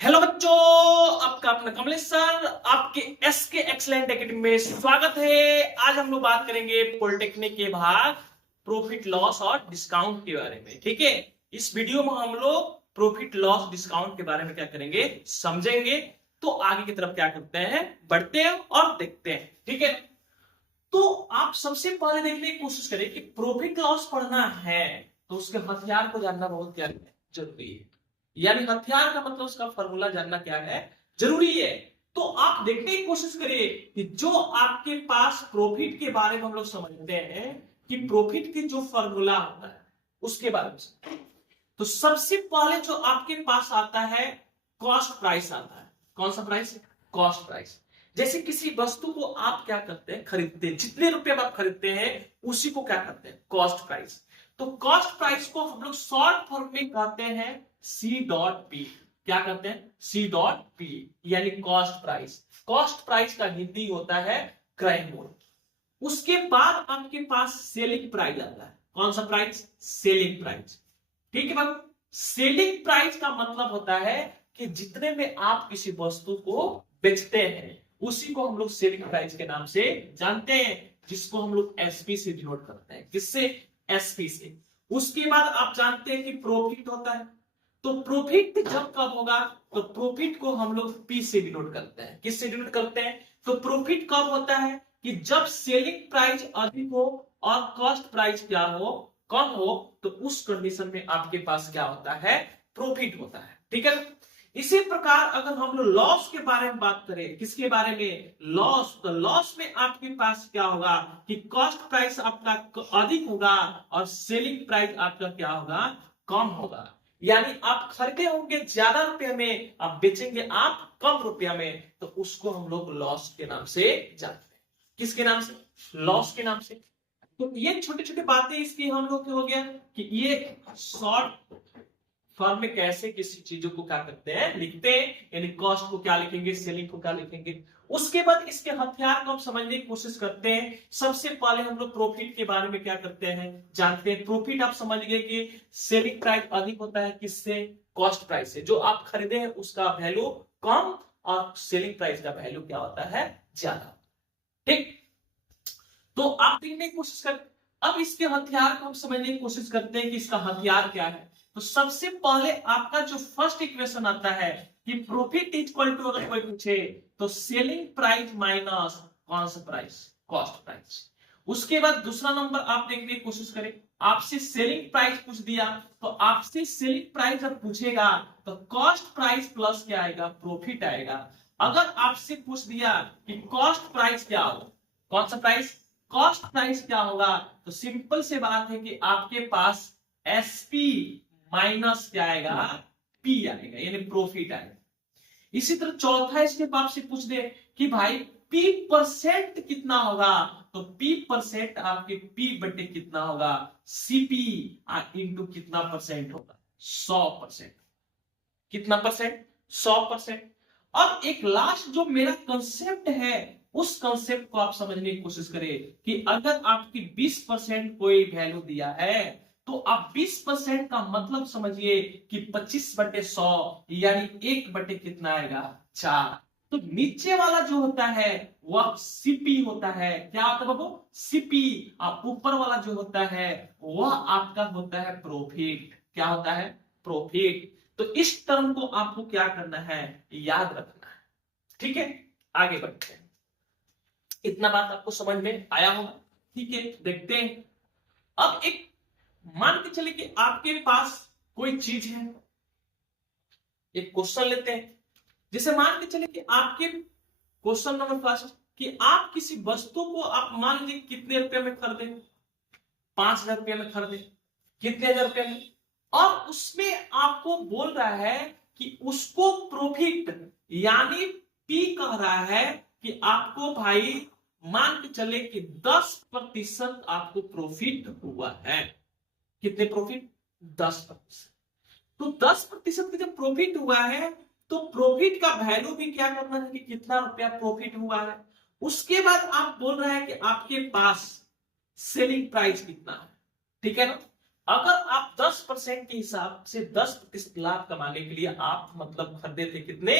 Hello बच्चों, आपका अपना कमलेश सर आपके एसके एक्सलेंट एकेडमी में स्वागत है। आज हम लोग बात करेंगे पॉलिटेक्निक के भाग प्रॉफिट लॉस और डिस्काउंट के बारे में। ठीक है, इस वीडियो में हम लोग प्रॉफिट लॉस डिस्काउंट के बारे में क्या करेंगे, समझेंगे। तो आगे की तरफ क्या करते हैं, बढ़ते हैं और देखते हैं। ठीक है, तो आप सबसे पहले देखने की कोशिश करें कि प्रॉफिट लॉस पढ़ना है तो उसके हथियार को जानना बहुत क्या जरूरी है। यानी हथियार का मतलब उसका फॉर्मूला जानना क्या है, जरूरी है। तो आप देखने की कोशिश करिए कि जो आपके पास प्रॉफिट के बारे में हम लोग समझते हैं कि प्रॉफिट की जो फॉर्मूला होता है उसके बारे में। तो सबसे पहले जो आपके पास आता है कॉस्ट प्राइस आता है। कौन सा प्राइस? Cost price. जैसे किसी वस्तु को आप क्या करते हैं, खरीदते हैं, जितने रुपए में आप खरीदते हैं उसी को क्या करते हैं, कॉस्ट प्राइस। तो कॉस्ट प्राइस को हम लोग शॉर्ट फॉर्म में कहते हैं सी डॉट पी। क्या कहते हैं? सी डॉट पी, यानी कॉस्ट प्राइस। कॉस्ट प्राइस का हिंदी होता है क्रय मूल्य। उसके बाद आपके पास सेलिंग प्राइस आता है। कौन सा प्राइस? Selling price. ठीक है बाबू, सेलिंग प्राइस का मतलब होता है कि जितने में आप किसी वस्तु को बेचते हैं उसी को हम लोग सेलिंग प्राइस के नाम से जानते हैं, जिसको हम लोग एसपी से डिनोट करते हैं। किससे? एसपी से। उसके बाद आप जानते हैं कि प्रॉफिट होता है। तो प्रॉफिट जब कब होगा, तो प्रॉफिट को हम लोग पी से डिनोट करते हैं। किससे डिनोट करते हैं? तो प्रॉफिट कब होता है कि जब सेलिंग प्राइस अधिक हो और कॉस्ट प्राइस क्या हो, कम हो, तो उस कंडीशन में आपके पास क्या होता है, प्रॉफिट होता है। ठीक है, इसी प्रकार अगर हम लोग लॉस के बारे में बात करें, किसके बारे में? लॉस। तो लॉस में आपके पास क्या होगा कि कॉस्ट प्राइस आपका अधिक होगा और सेलिंग प्राइस आपका क्या होगा, कम होगा। यानी आप खरीदे होंगे ज्यादा रुपया में, आप बेचेंगे आप कम रुपया में, तो उसको हम लोग लॉस के नाम से जानते हैं। किसके नाम से? लॉस के नाम से। तो ये छोटी छोटी बातें इसकी हम लोग हो गया कि ये शॉर्ट फॉर्म में कैसे किसी चीजों को क्या करते हैं, लिखते हैं। यानी कॉस्ट को क्या लिखेंगे, सेलिंग को क्या लिखेंगे। उसके बाद इसके हथियार को हम समझने की कोशिश करते हैं। सबसे पहले हम लोग प्रॉफिट के बारे में क्या करते हैं, जानते हैं। प्रॉफिट आप समझ गए कि सेलिंग प्राइस अधिक होता है किससे? कॉस्ट प्राइस से। जो आप खरीदे हैं उसका वैल्यू कम और सेलिंग प्राइस का वैल्यू क्या होता है, ज्यादा। ठीक, तो आप देखने की कोशिश कर। अब इसके हथियार को हम समझने की कोशिश करते हैं कि इसका हथियार क्या है। तो सबसे पहले आपका जो फर्स्ट इक्वेशन आता है कि प्रॉफिट इज इक्वल टू, अगर कोई पूछे तो सेलिंग प्राइस माइनस कौन सा प्राइस, कॉस्ट प्राइस। उसके बाद दूसरा नंबर आप देखने की कोशिश करें, आपसे सेलिंग प्राइस पूछ दिया, तो आपसे सेलिंग प्राइस जब पूछेगा तो कॉस्ट प्राइस प्लस क्या आएगा, प्रॉफिट आएगा। अगर आपसे पूछ दिया कि कॉस्ट प्राइस क्या होगा, कौन सा प्राइस, कॉस्ट प्राइस क्या होगा, तो सिंपल से बात है कि आपके पास एसपी माइनस क्या आएगा, पी आएगा, यानी प्रॉफिट आएगा। इसी तरह चौथा स्टेप आपसे पूछ दे कि भाई पी परसेंट कितना होगा, तो पी परसेंट आपके पी बटे कितना होगा, सीपी इंटू कितना परसेंट होगा, 100%। कितना परसेंट? 100%। अब एक लास्ट जो मेरा कंसेप्ट है, उस कंसेप्ट को आप समझने की कोशिश करें कि अगर आपकी 20% कोई वैल्यू दिया है तो आप 20% का मतलब समझिए कि 25/100, यानी 1 बटे कितना आएगा, 4। तो नीचे वाला जो होता है वह सीपी होता है। क्या होता है बाबू? सीपी। और ऊपर वाला जो होता है वह आपका होता है प्रॉफिट। क्या होता है? प्रॉफिट। तो इस टर्म को आपको क्या करना है, याद रखना है। ठीक है, आगे बढ़ते हैं। इतना बात आपको समझ में आया होगा। ठीक है, देखते हैं। अब एक मान के चले कि आपके पास कोई चीज है, एक क्वेश्चन लेते हैं। जैसे मान के चले कि आपके क्वेश्चन नंबर फर्स्ट कि आप किसी वस्तु को आप मान लीजिए कितने रुपए में खरीदे, 5,000 रुपए में खरीदे, कितने हजार रुपए में, और उसमें आपको बोल रहा है कि उसको प्रॉफिट, यानी पी कह रहा है कि आपको भाई मान के चले कि 10% आपको प्रॉफिट हुआ है। कितने प्रॉफिट? 10%। तो 10% का जब प्रॉफिट हुआ है तो प्रॉफिट का वैल्यू भी क्या करना है कि कितना रुपया प्रॉफिट हुआ है। उसके बाद आप बोल रहे हैं कि आपके पास सेलिंग प्राइस कितना है। ठीक है ना, अगर आप 10% के हिसाब से 10% लाभ कमाने के लिए आप मतलब खरीदे थे कितने,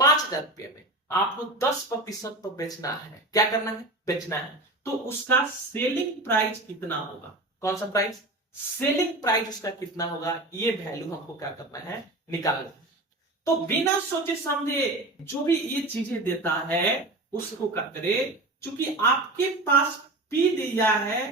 5,000 रुपये में, आपको 10% पर बेचना है, क्या करना है, बेचना है, तो उसका सेलिंग प्राइस कितना होगा, कौन सा प्राइस, सेलिंग प्राइस उसका कितना होगा, ये वैल्यू हमको क्या करना है, निकालना है। तो बिना सोचे समझे जो भी ये चीजें देता है उसको क्या करे, चूंकि आपके पास पी दिया है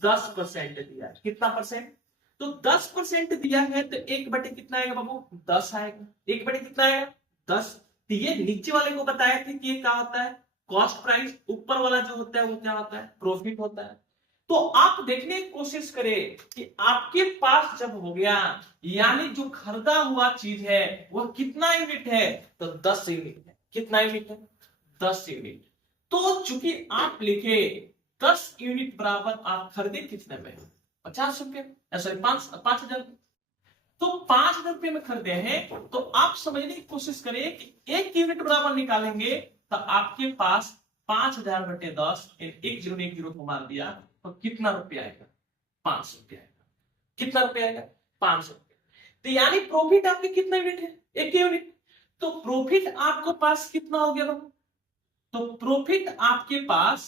10% दिया है, कितना परसेंट, तो 10% दिया है तो 1/, कितना आएगा बाबू, 10 आएगा, 1/, कितना आएगा, 10। तो ये नीचे वाले को बताया थे कि ये क्या होता है, कॉस्ट प्राइस, ऊपर वाला जो होता है वो क्या होता है, प्रॉफिट होता है। तो आप देखने की कोशिश करें कि आपके पास जब हो गया, यानी जो खरीदा हुआ चीज है वह कितना यूनिट है, तो 10 यूनिट है, कितना यूनिट है, 10 यूनिट। तो चूंकि आप लिखे 10 यूनिट बराबर आप खरीदे कितने में, 50 रुपए, सॉरी 5,000, तो 5,000 रुपए में खरीदे हैं, तो आप समझने की कोशिश करें कि 1 यूनिट बराबर निकालेंगे तो आपके पास 5,000/10, 1010 को मार दिया तो कितना रुपया आएगा, 500 रुपया आएगा, कितना रुपया आएगा, 500 रुपया। तो यानी प्रॉफिट आपके कितना यूनिट है, 1 यूनिट, तो प्रॉफिट आपको पास कितना हो गया बाबू, तो प्रॉफिट आपके पास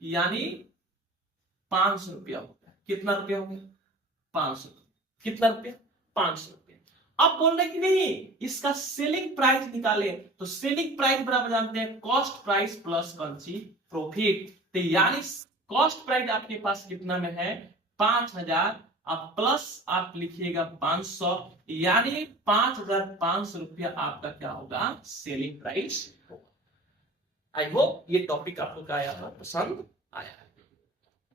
यानी 500 रुपया हो गया, कितना रुपया हो गया, 500, कितना रुपया, 500 रुपया। अब बोल रहे कि नहीं इसका सेलिंग प्राइस निकाले, तो सेलिंग प्राइस बराबर जानते हैं कॉस्ट प्राइस प्लस कौन सी, प्रॉफिट। तो यानी कॉस्ट प्राइस आपके पास कितना में है, 5,000, अब प्लस आप लिखिएगा 500, यानी 5,500 रुपया आपका क्या होगा, सेलिंग प्राइस होगा। आई होप ये टॉपिक आपको क्या आया, पसंद आया,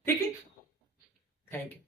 ठीक है, थैंक यू।